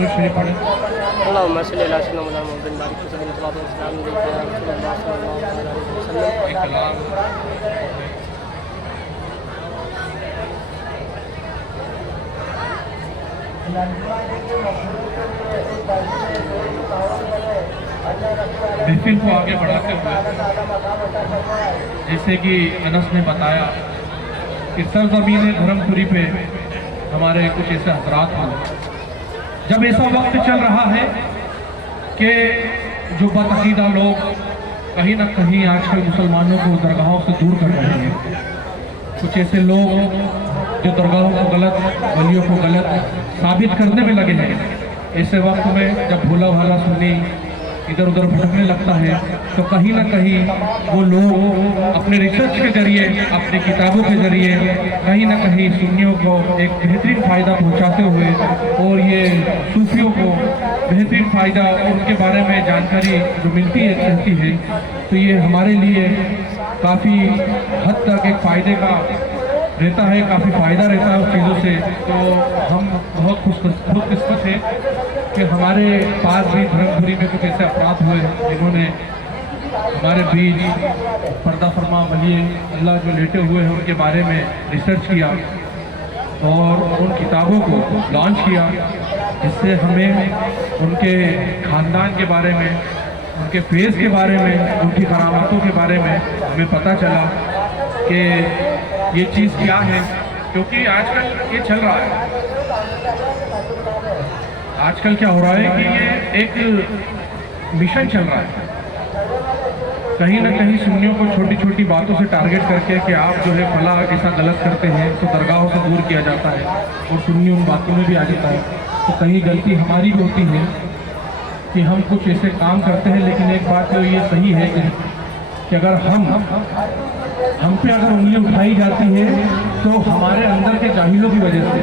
दुरूद शरीफ पढ़ें। अल्लाहुम्मा सल्ली अला सय्यिदिना मुहम्मद बिन बारिक वसल्लम सल्लल्लाहु अलैहि वसल्लम। एक कलाम महफिल को आगे बढ़ाते हुए, जैसे कि अनस ने बताया कि सरजमीन धर्मपुरी पे हमारे कुछ ऐसे हजरात हुए। जब ऐसा वक्त चल रहा है कि जो बदअकीदा लोग कहीं ना कहीं आजकल मुसलमानों को दरगाहों से दूर कर रहे हैं, कुछ ऐसे लोग जो दरगाहों को गलत, वलियों को गलत साबित करने में लगे हैं, ऐसे वक्त में जब भोला भाला सुन्नी इधर उधर भटकने लगता है तो कहीं ना कहीं वो लोग अपने रिसर्च के जरिए, अपनी किताबों के जरिए कहीं ना कहीं सुन्नियों को एक बेहतरीन फ़ायदा पहुंचाते हुए और ये सूफियों को बेहतरीन फ़ायदा उनके बारे में जानकारी जो मिलती है रहती है, तो ये हमारे लिए काफ़ी हद तक एक फ़ायदे का रहता है, काफ़ी फ़ायदा रहता है उस चीज़ों से। तो हम बहुत खुशकिस्मत हैं कि हमारे पास भी धर्मपुरी में कुछ ऐसे अपराध हुए जिन्होंने हमारे बीच पर्दा फरमा वली अल्लाह जो लेटे हुए हैं उनके बारे में रिसर्च किया और उन किताबों को लॉन्च किया, जिससे हमें उनके ख़ानदान के बारे में, उनके फेस के बारे में, उनकी करामातों के बारे में हमें पता चला कि ये चीज़ क्या है। क्योंकि आजकल ये चल रहा है, आजकल क्या हो रहा है कि ये एक मिशन चल रहा है, कहीं ना कहीं सुन्नियों को छोटी छोटी बातों से टारगेट करके कि आप जो है फला ऐसा गलत करते हैं तो दरगाहों से दूर किया जाता है और सुन्नी उन बातों में भी आ जाता है। तो कहीं गलती हमारी भी होती है कि हम कुछ ऐसे काम करते हैं, लेकिन एक बात तो ये सही है कि अगर हम पे अगर उंगली उठाई जाती है तो हमारे अंदर के जाहिलों की वजह से,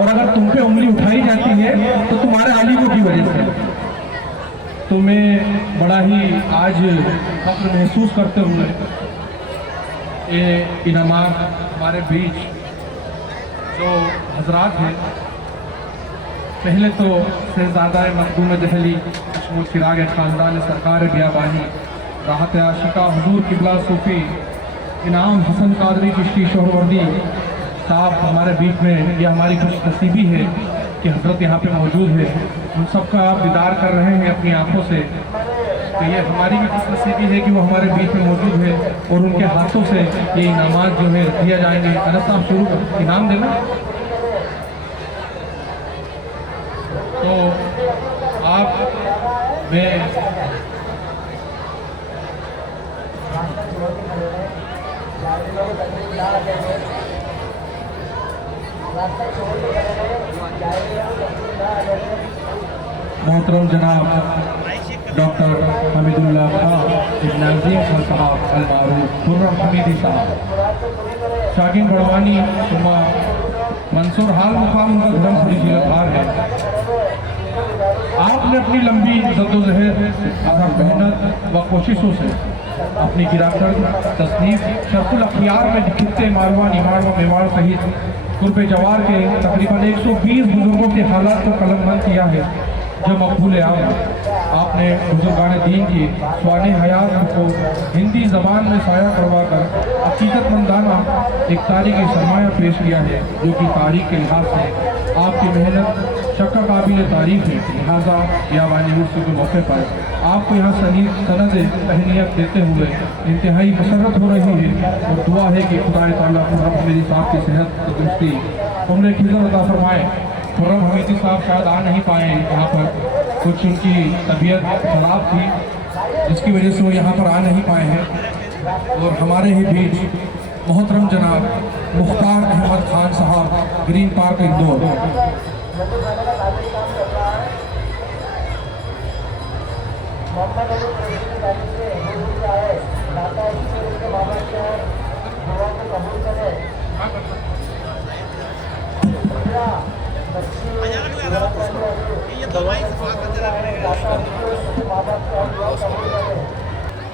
और अगर तुम पे उंगली उठाई जाती है तो तुम्हारे आलिमों की वजह से। तो मैं बड़ा ही आज फख्र महसूस करते हुए ये इनामात हमारे बीच जो हजरात हैं, पहले तो शहजादा मखदूम दहली मशमूल चिराग ख़ानदान सरकार बियाबानी राहत आशिका हुजूर किबला सूफ़ी इनाम हसन कादरी चिश्ती शोहरवर्दी साहब हमारे बीच में, ये हमारी खुशनसीबी है कि हजरत यहाँ पे मौजूद है। उन सबका आप दीदार कर रहे हैं अपनी आंखों से, तो ये हमारी भी खुशनसीबी है कि वो हमारे बीच में मौजूद है और उनके हाथों से ये इनामात जो है दिया जाएंगे। अनस साहब शुरू इनाम देना। तो आप मैं मोहतरम जनाब डॉक्टर हमीदुल्लाह खां इब्न अज़ीम खान साहब अल-मारूफ खुर्रम हमीदी साहब शाकिन बड़वानी सुमा मंसूर हाल मुकाम उनका धर्मपुरी जिलाधार है। आपने अपनी लंबी जद्दोजहद मेहनत व कोशिशों से अपनी गिराकर तस्नीफ शर्फुल अखियार में खित्ते मालवा निमाड़ व मेवाड़ सहित कुर्बे जवार के तकरीबन 120 बुजुर्गों के हालात को कलमबंद किया है जो मकबूल आम। आपने बुजुर्गान दीन की स्वाने हयात को हिंदी ज़बान में साया करवा कर अकीदतमंदाना एक तारीखी सरमाया पेश किया है, जो कि तारीख के लिहाज से आपकी मेहनत शक्का काबिल तारीफ है। लिहाजा बियाबानी उर्स के मौके पर आपको यहाँ सनद तहनीत देते हुए इंतहाई मसरत हो रही है और दुआ है कि खुदा ताला खुर्रम हमीदी साहब की सेहत तंदुरुस्ती उम्र खिज़र अता फरमाए। खुर्रम हमीदी साहब शायद आ नहीं पाए यहाँ पर, कुछ उनकी तबीयत खराब थी जिसकी वजह से वो यहाँ पर आ नहीं पाए हैं। और हमारे ही बीच मोहतरम जनाब मुख्तार अहमद खान साहब ग्रीन पार्क इंदौर।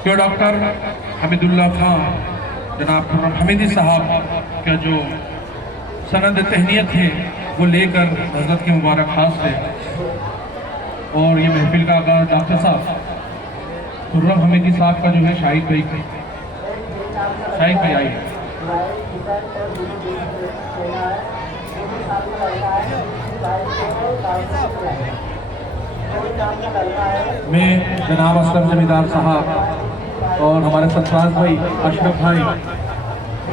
जो डॉक्टर हमीदुल्लाह खां जनाब खुर्रम हमीदी साहब का जो सनद तहनीत है वो लेकर हजरत के मुबारक हाथ से। और ये महफिल का आगाज़ डॉक्टर साहब खुर्रम हमीदी साहब का जो है शाहिद भाई आई है। मैं जनाब असलम जमींदार साहब और हमारे सरफराज भाई, अशरफ भाई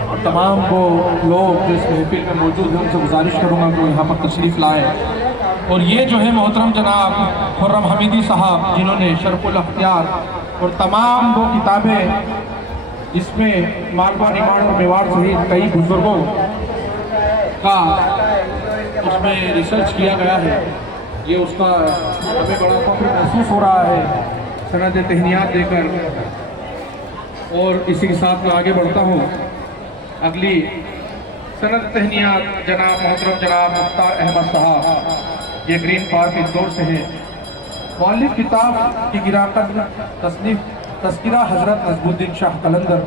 और तमाम वो लोग जो इस महफिल में मौजूद हैं उनसे गुजारिश करूँगा कि वो यहाँ पर तशरीफ़ लाए। और ये जो है मोहतरम जनाब खुर्रम हमीदी साहब जिन्होंने शरफुल अख्तियार और तमाम वो किताबें इसमें मालवा निमाड़ और मेवाड़ सहित कई बुजुर्गों का उसमें रिसर्च किया गया है, ये उसका हमें बड़ा फख्र महसूस हो रहा है सनद तहनियात देकर। और इसी के साथ मैं आगे बढ़ता हूँ। अगली सनद तहनियात जनाब मोहतरम जनाब मुख्तार अहमद साहब, ये ग्रीन पार्क इंदौर से है। मौलिक किताब की गिराकत तसनीफ तस्किरा हज़रत नज़मुद्दीन शाह कलंदर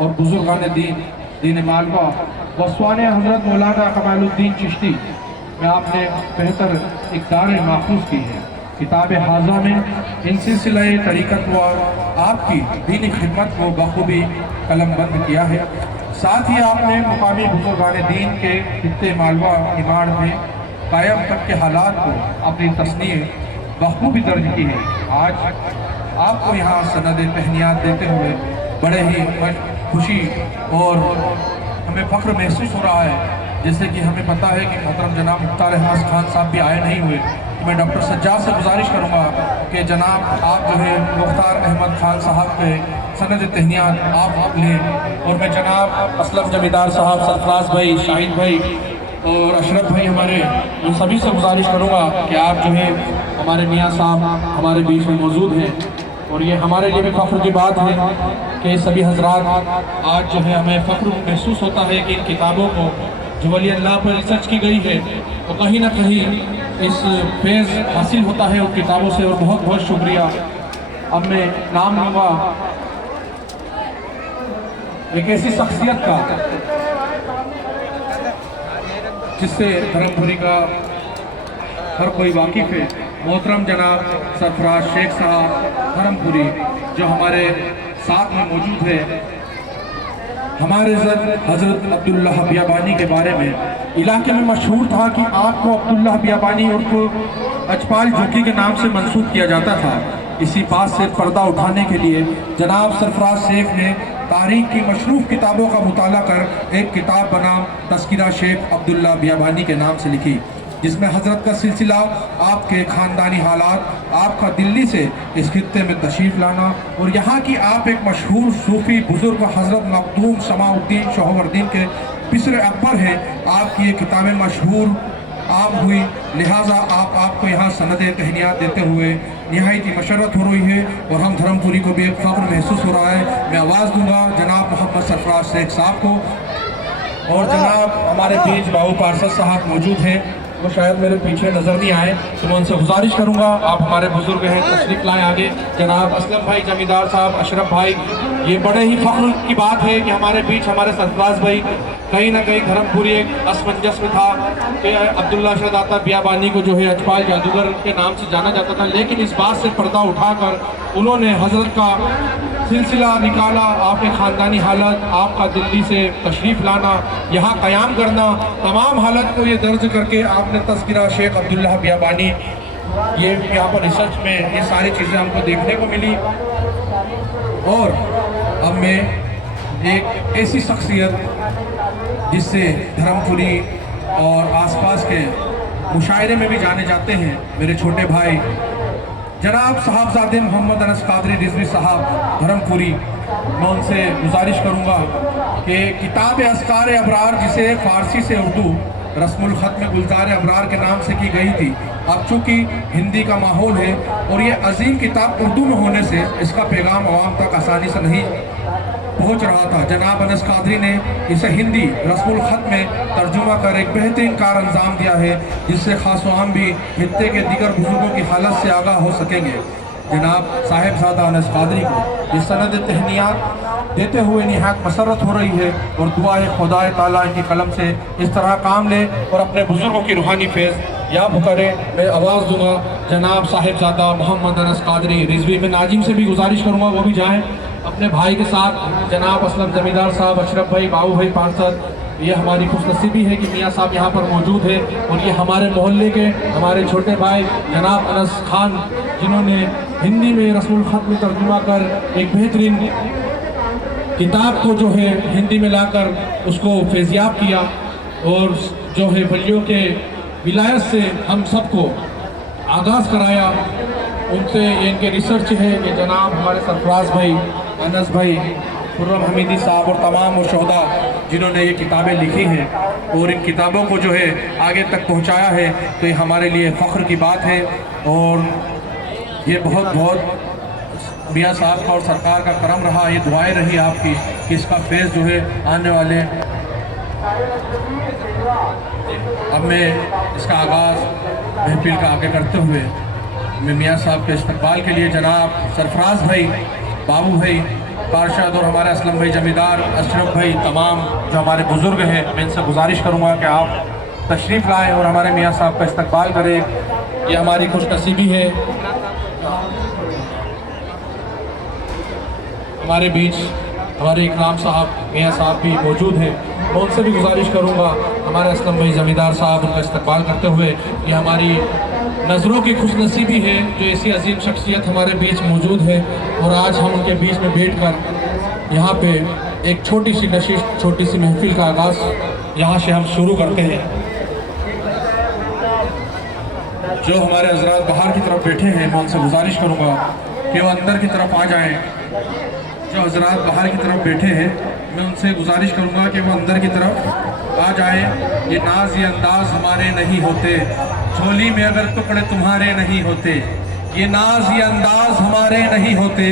और बुजुर्गान दीन मालवा वस्वान हज़रत मौलाना कमालुद्दीन चिश्ती में आपने बेहतर इक़दार महफूज की है। किताब हाजा में इन सिलसिला तरीक़त व आपकी दीनी खिदमत को बखूबी कलमबंद किया है। साथ ही आपने मुकामी बुजुर्गान दीन के खित्ते मालवा निमाड़ में कायम तक के हालात को अपनी तस्नीफ बखूबी दर्ज की है। आज आपको यहाँ सनद तहनियात देते हुए बड़े ही खुशी और हमें फ़ख्र महसूस हो रहा है। जैसे कि हमें पता है कि मोहतरम जनाब मुख्तार अहमद खान साहब भी आए नहीं हुए, तो मैं डॉक्टर सज्जाद से गुजारिश करूँगा कि जनाब आप जो है मुख्तार अहमद खान साहब के सनद तहनियात आप लें। और मैं जनाब असलम जमींदार साहब, सरफराज भाई, शाहिद भाई और अशरफ भाई हमारे उन सभी से गुजारिश करूँगा कि आप जो है हमारे मियाँ साहब हमारे बीच में मौजूद हैं। और ये हमारे लिए भी फ़ख्र की बात है कि सभी हजरात आज जो है हमें फ़ख्र महसूस होता है कि इन किताबों को जो वली अल्लाह पर रिसर्च की गई है तो कहीं ना कहीं इस फेज़ हासिल होता है उन किताबों से। और बहुत बहुत शुक्रिया। अब मैं नाम लूँगा एक ऐसी शख्सियत का जिससे धर्मपुरी का हर कोई वाकिफ़ है, मोहतरम जनाब सरफराज शेख साहब धर्मपुरी जो हमारे साथ में मौजूद है। हमारे हज़रत अब्दुल्ला बियाबानी के बारे में इलाके में मशहूर था कि आपको अब्दुल्ला बियाबानी उर्फ अजपाल जोकी के नाम से मंसूब किया जाता था। इसी बात से पर्दा उठाने के लिए जनाब सरफराज शेख ने तारीख़ की मशरूफ़ किताबों का मुताला कर एक किताब बनाम तस्किरा शेख अब्दुल्ला बियाबानी के नाम से लिखी, जिसमें हज़रत का सिलसिला, आपके ख़ानदानी हालात, आपका दिल्ली से इस खित्ते में तशरीफ़ लाना और यहाँ की आप एक मशहूर सूफ़ी बुज़ुर्ग हज़रत मखदूम शमाउद्दीन शोहवरदीन के पिसर अकबर हैं। आपकी ये किताबें मशहूर आम हुई, लिहाजा आपको यहाँ सनद तहनियात देते हुए निहायत ही मशर्रत हो रही है और हम धर्मपुरी को भी एक फ़ख्र महसूस हो रहा है। मैं आवाज़ दूँगा जनाब मोहम्मद सरफराज शेख साहब को। और जनाब हमारे बीच बाबू पार्षद साहब मौजूद हैं, वो शायद मेरे पीछे नज़र नहीं आए, तो मैं उनसे गुजारिश करूंगा आप हमारे बुजुर्ग हैं तशरीफ़ लाएँ आगे। जनाब असलम भाई जमींदार साहब, अशरफ भाई, ये बड़े ही फ़ख्र की बात है कि हमारे बीच हमारे सरफराज भाई कहीं ना कहीं धर्मपुरी एक असमंजस में था कि अब्दुल्ला शहदाता बियाबानी को जो है अजपाल जादूगर के नाम से जाना जाता था, लेकिन इस बात से पर्दा उठाकर उन्होंने हज़रत का सिलसिला निकाला, आपके ख़ानदानी हालत, आपका दिल्ली से तशरीफ़ लाना, यहाँ क़याम करना, तमाम हालत को ये दर्ज करके आपने तस्किरा शेख अब्दुल्ला बियाबानी, ये यहाँ पर रिसर्च में ये सारी चीज़ें हमको देखने को मिली। और अब मैं एक ऐसी शख्सियत जिससे धर्मपुरी और आसपास के मुशायरे में भी जाने जाते हैं, मेरे छोटे भाई जनाब साहबजादे मोहम्मद अनस कादरी रिजवी साहब धर्मपुरी, मैं उनसे गुजारिश करूंगा कि किताब अस्कार अबरार, जिसे फ़ारसी से उर्दू रस्मुल ख़त में गुलजार अबरार के नाम से की गई थी, अब चूँकि हिंदी का माहौल है और ये अजीम किताब उर्दू में होने से इसका पैगाम आवाम तक आसानी से नहीं पहुंच रहा था। जनाब अनस कादरी ने इसे हिंदी रस्मुल ख़त में तर्जुमा कर एक बेहतरीन कार अंजाम दिया है, जिससे ख़ास आम भी खित्ते के दीगर बुजुर्गों की हालत से आगाह हो सकेंगे। जनाब साहिबजादा अनस कादरी को ये सनद तहनियात देते हुए निहायत मसरत हो रही है और दुआ है खुदा ताला इनकी कलम से इस तरह काम ले और अपने बुजुर्गों की रूहानी फैज़ याब करे। मैं आवाज़ दूंगा जनाब साहिबजादा मोहम्मद अनस कादरी रिजवी। मैं नाजिम से भी गुजारिश करूँगा वो भी जाएँ अपने भाई के साथ, जनाब असलम जमींदार साहब, अशरफ भाई, बाबू भाई पार्षद। ये हमारी खुशनसीबी है कि मियाँ साहब यहाँ पर मौजूद है और ये हमारे मोहल्ले के हमारे छोटे भाई जनाब अनस खान, जिन्होंने हिंदी में रसूल ख़त में तर्जुमा कर एक बेहतरीन किताब को जो है हिंदी में लाकर उसको फैज़याब किया और जो है वलियों के विलायत से हम सबको आगाज़ कराया। उनसे इनके रिसर्च है कि जनाब हमारे सरफराज भाई, अनस भाई, खुर्रम हमीदी साहब और तमाम मुशहदा जिन्होंने ये किताबें लिखी हैं और इन किताबों को जो है आगे तक पहुंचाया है, तो ये हमारे लिए फ़ख्र की बात है। और ये बहुत बहुत मियाँ साहब का और सरकार का करम रहा, ये दुआएं रही आपकी कि इसका फेज़ जो है आने वाले। अब मैं इसका आगाज़ महफिल का आगे करते हुए मैं मियाँ साहब के इस्तकबाल के लिए जनाब सरफराज भाई, बाबू भाई पार्षद और हमारे असलम भाई जमींदार, अशरफ भाई, तमाम जो हमारे बुज़ुर्ग हैं, मैं इनसे गुजारिश करूँगा कि आप तशरीफ़ लाएँ और हमारे मियाँ साहब का इस्तकबाल करें। ये हमारी खुशनसीबी है। हमारे बीच हमारे इकराम साहब, मियाँ साहब भी मौजूद हैं। मैं उनसे भी गुजारिश करूँगा हमारे असलम भाई जमींदार साहब उनका इस्तकबाल करते हुए। ये हमारी नज़रों की खुशनसीबी है जो ऐसी अजीम शख्सियत हमारे बीच मौजूद है और आज हम उनके बीच में बैठकर यहाँ पे एक छोटी सी नशिश, छोटी सी महफिल का आगाज़ यहाँ से हम शुरू करते हैं। जो हमारे हज़रात बाहर की तरफ बैठे हैं मैं उनसे गुजारिश करूँगा कि वो अंदर की तरफ आ जाएँ। जो हज़रात बाहर की तरफ बैठे हैं मैं उनसे गुजारिश करूँगा कि वो अंदर की तरफ आ जाएँ। ये नाज ये अंदाज हमारे नहीं होते, झोली में अगर टुकड़े तुम्हारे नहीं होते। ये नाज ये अंदाज हमारे नहीं होते,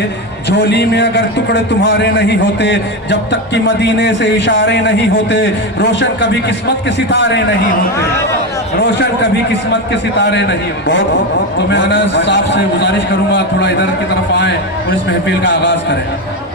झोली में अगर टुकड़े तुम्हारे नहीं होते। जब तक कि मदीने से इशारे नहीं होते, रोशन कभी किस्मत के सितारे नहीं होते, रोशन कभी किस्मत के सितारे नहीं होते। तो मैं अनस साहब से गुजारिश करूँगा थोड़ा इधर की तरफ आएँ और इस महफिल का आगाज़ करें।